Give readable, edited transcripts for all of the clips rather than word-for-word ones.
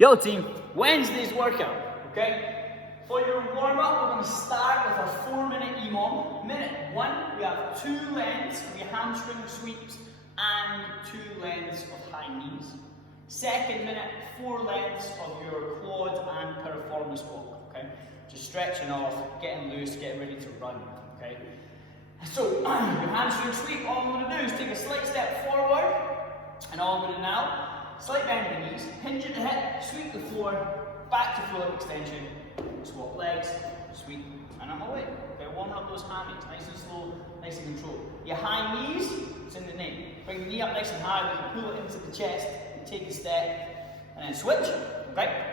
Yo team, Wednesday's workout, okay? For your warm-up, we're going to start with our 4-minute EMOM. Minute 1, we have 2 lengths of your hamstring sweeps and 2 lengths of high knees. Second minute, 4 lengths of your quad and piriformis walk, okay? Just stretching off, getting loose, getting ready to run, okay? So, your hamstring sweep, all I'm going to do is take a slight step forward, and all I'm going to now, slight bend of the knees, hinge at the hip, sweep the floor, back to full extension, swap legs, sweep, and I'm away. Okay, warm up those hammies, nice and slow, nice and controlled. Your high knees, it's in the name. Bring the knee up nice and high, we can pull it into the chest, take a step, and then switch, okay?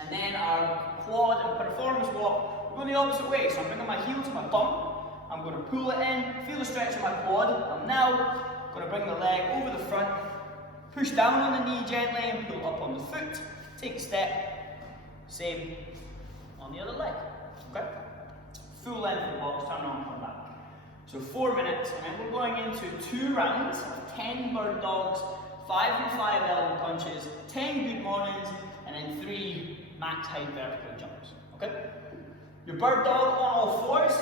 And then our quad and piriformis walk, we're going the opposite way. So I'm bringing my heel to my bum, I'm going to pull it in, feel the stretch of my quad. I'm now going to bring the leg over the front, push down on the knee gently and pull up on the foot. Take a step, same on the other leg, okay? Full length of the box, turn on, come back. So 4 minutes, and then we're going into 2 rounds of 10 bird dogs, 5 and 5 elbow punches, 10 good mornings, and then 3 max height vertical jumps, okay? Your bird dog on all fours,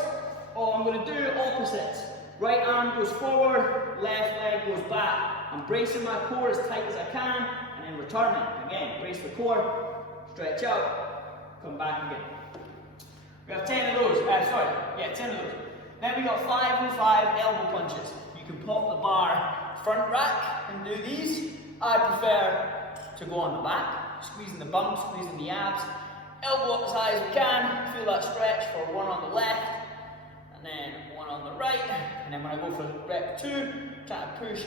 I'm going to do opposites. Right arm goes forward, left leg goes back. I'm bracing my core as tight as I can, and then returning. Again, brace the core, stretch out, come back again. We have 10 of those, 10 of those. Then we got 5 and 5 elbow punches. You can pop the bar front rack and do these. I prefer to go on the back, squeezing the bum, squeezing the abs. Elbow up as high as we can, feel that stretch for 1 on the left, and then 1 on the right. And then when I go for rep 2, try to push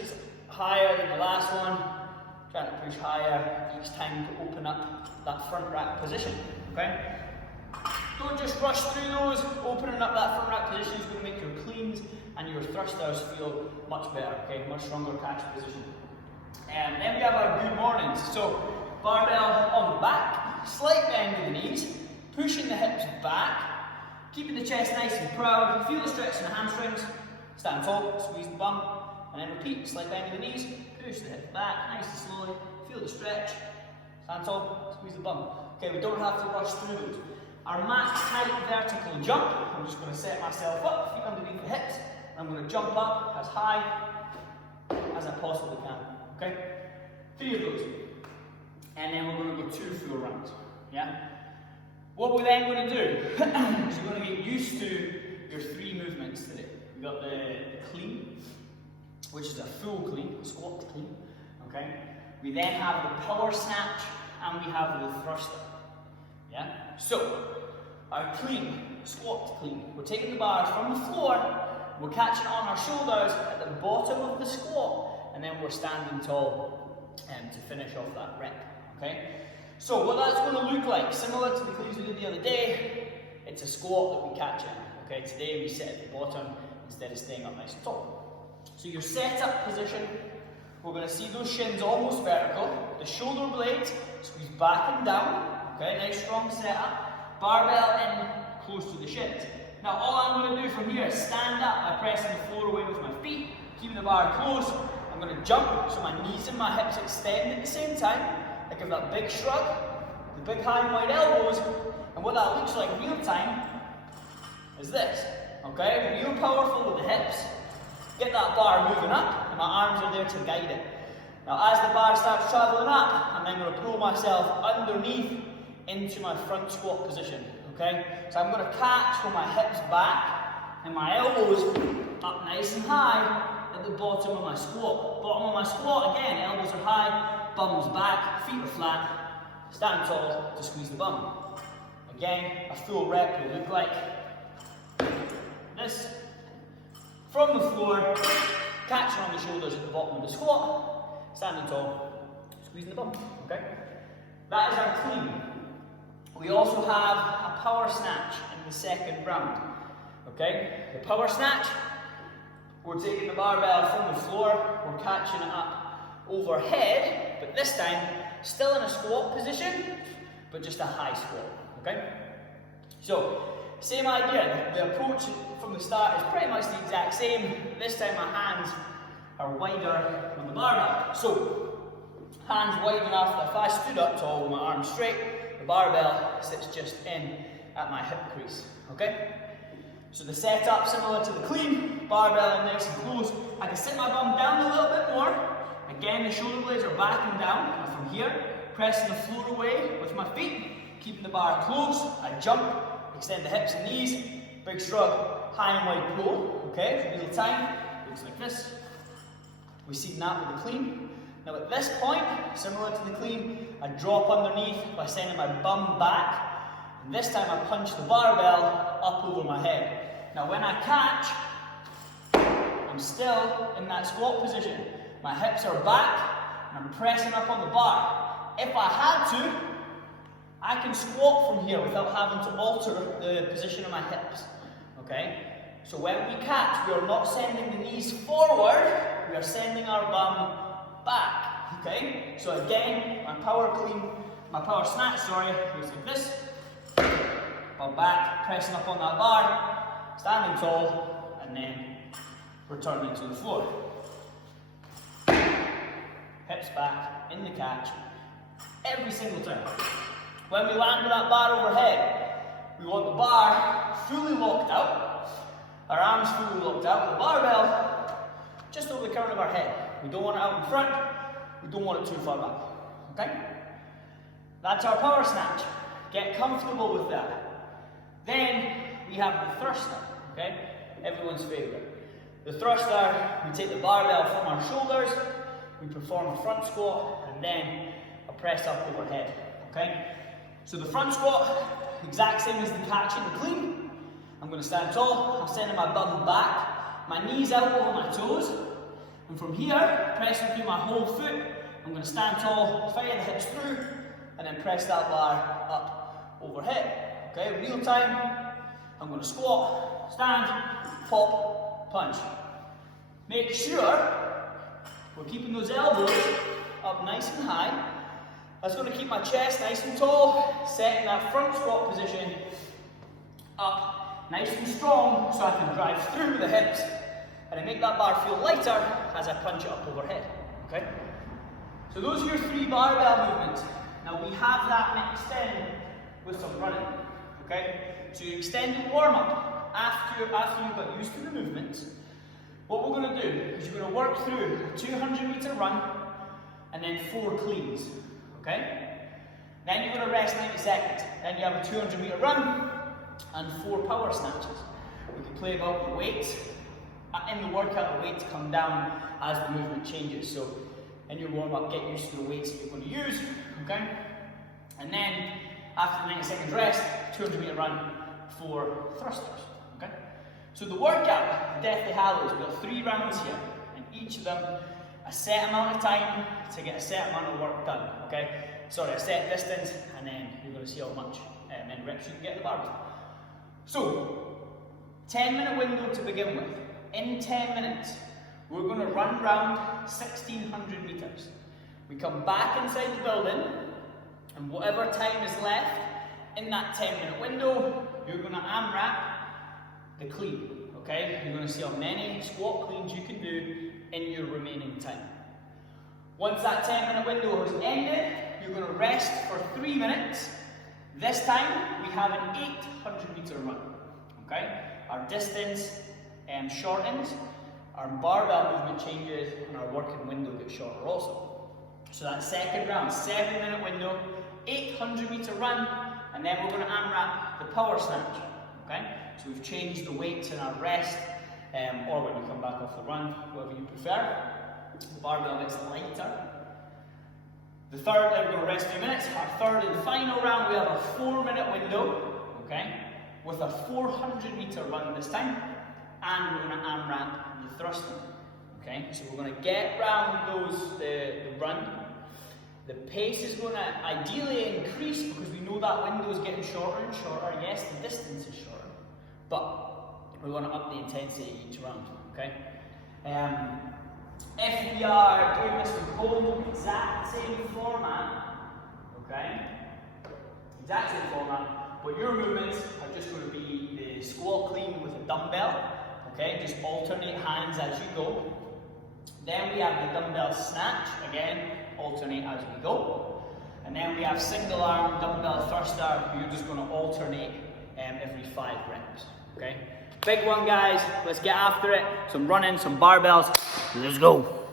higher than the last one, trying to push higher each time to open up that front rack position, okay? Don't just rush through those. Opening up that front rack position is going to make your cleans and your thrusters feel much better, okay? Much stronger catch position. And then we have our good mornings. So, barbell on the back, slight bend of the knees, pushing the hips back, keeping the chest nice and proud, feel the stretch in the hamstrings, stand tall, squeeze the bum, and then repeat, slight bend of the knees, push the hips back, nice and slowly, feel the stretch, stand tall, squeeze the bum. Okay, we don't have to rush through those. Our max height vertical jump, I'm just going to set myself up, feet underneath the hips, and I'm going to jump up as high as I possibly can, okay? 3 of those. And then we're going to go 2 full rounds, yeah? What we're then going to do is you're going to get used to your 3 movements today. We've got the clean, which is a full clean, squat clean, okay? We then have the power snatch, and we have the thruster, yeah? So, our clean, squat clean, we're taking the bars from the floor, we're catching on our shoulders at the bottom of the squat, and then we're standing tall to finish off that rep, okay? So, what that's going to look like, similar to the cleans we did the other day, it's a squat that we catch in, okay? Today we sit at the bottom instead of staying up nice and tall. So your setup position, we're going to see those shins almost vertical, the shoulder blades squeeze back and down, okay, nice strong setup, barbell in close to the shins. Now all I'm going to do from here is stand up by pressing the floor away with my feet, keeping the bar close. I'm going to jump so my knees and my hips extend at the same time. I give that big shrug, the big high and wide elbows, and what that looks like real time is this, okay, real powerful with the hips. Get that bar moving up, and my arms are there to guide it. Now as the bar starts traveling up, I'm then going to pull myself underneath into my front squat position, okay? So I'm going to catch with my hips back, and my elbows up nice and high at the bottom of my squat. Bottom of my squat, again, elbows are high, bum's back, feet are flat, stand tall to squeeze the bum. Again, a full rep will look like this. From the floor, catching on the shoulders at the bottom of the squat, standing tall, squeezing the bum, okay? That is our clean. We also have a power snatch in the second round, okay? The power snatch, we're taking the barbell from the floor, we're catching it up overhead, but this time, still in a squat position, but just a high squat, okay? So, same idea, the approach from the start is pretty much the exact same. This time my hands are wider on the barbell. So, Hands wide enough that if I stood up tall with my arms straight, the barbell sits just in at my hip crease, okay? So the setup, similar to the clean, barbell in nice and close. I can sit my bum down a little bit more. Again, the shoulder blades are back and down. And from here, pressing the floor away with my feet, keeping the bar close. I jump, extend the hips and knees, big shrug, high and wide pull, okay? Real time, looks like this. We've seen that with the clean. Now at this point, similar to the clean, I drop underneath by sending my bum back. And this time I punch the barbell up over my head. Now when I catch, I'm still in that squat position. My hips are back and I'm pressing up on the bar. If I had to, I can squat from here without having to alter the position of my hips. Okay? So when we catch, we are not sending the knees forward, we are sending our bum back. Okay? So again, my power snatch, goes like this. Bum back, pressing up on that bar, standing tall, and then returning to the floor. Hips back, in the catch, every single time. When we land with that bar overhead, we want the bar fully locked out, our arms fully locked out, with the barbell just over the crown of our head. We don't want it out in front, we don't want it too far back. Okay? That's our power snatch. Get comfortable with that. Then we have the thruster, okay? Everyone's favorite. The thruster, we take the barbell from our shoulders, we perform a front squat, and then a press up overhead, okay? So the front squat, exact same as the catch and the clean. I'm going to stand tall, I'm sending my bum back, my knees out over my toes, and from here, pressing through my whole foot, I'm going to stand tall, fire the hips through, and then press that bar up overhead. Okay, real time, I'm going to squat, stand, pop, punch. Make sure we're keeping those elbows up nice and high. That's going to keep my chest nice and tall, setting that front squat position up nice and strong so I can drive through the hips and I make that bar feel lighter as I punch it up overhead. Okay? So those are your 3 barbell movements. Now we have that mixed in with some running. Okay? So your extended warm-up, after you've got used to the movements, what we're going to do is you're going to work through a 200-meter run and then 4 cleans. Okay? Then you're going to rest 90 seconds. Then you have a 200-meter run and 4 power snatches. We can play about the weights. In the workout, the weights come down as the movement changes. So in your warm-up, get used to the weights that you're going to use. Okay? And then after the 90 seconds rest, 200-meter run, 4 thrusters. Okay? So the workout, Deathly Hallows, we've got 3 rounds here, and each of them a set amount of time to get a set amount of work done. Okay? Sorry, a set distance, and then you're going to see how much many reps you can get in the barbell. So, 10-minute window to begin with. In 10 minutes, we're going to run around 1,600 meters. We come back inside the building, and whatever time is left in that 10-minute window, you're going to AMRAP the clean. Okay? You're going to see how many squat cleans you can do in your remaining time. Once that 10-minute window has ended, you're going to rest for 3 minutes. This time, we have an 800-meter run. Okay? Our distance shortens, our barbell movement changes, and our working window gets shorter also. So that second round, 7-minute window, 800-meter run, and then we're going to AMRAP the power snatch. Okay? So we've changed the weights in our rest, or when you come back off the run, whatever you prefer. The barbell gets lighter. The third, then we're going to rest 2 minutes. Our third and final round, we have a 4-minute window, okay, with a 400-meter run this time, and we're going to AMRAP the thrusting. Okay, so we're going to get round the run. The pace is going to ideally increase because we know that window is getting shorter and shorter. Yes, the distance is shorter, but we want to up the intensity each round. Okay. If we are doing this from home, exact same format, okay, exact same format, but your movements are just going to be the squat clean with a dumbbell, okay, just alternate hands as you go. Then we have the dumbbell snatch, again, alternate as we go. And then we have single arm, dumbbell thruster. You're just going to alternate every 5 reps. Okay? Big one, guys. Let's get after it. Some running, some barbells. Let's go.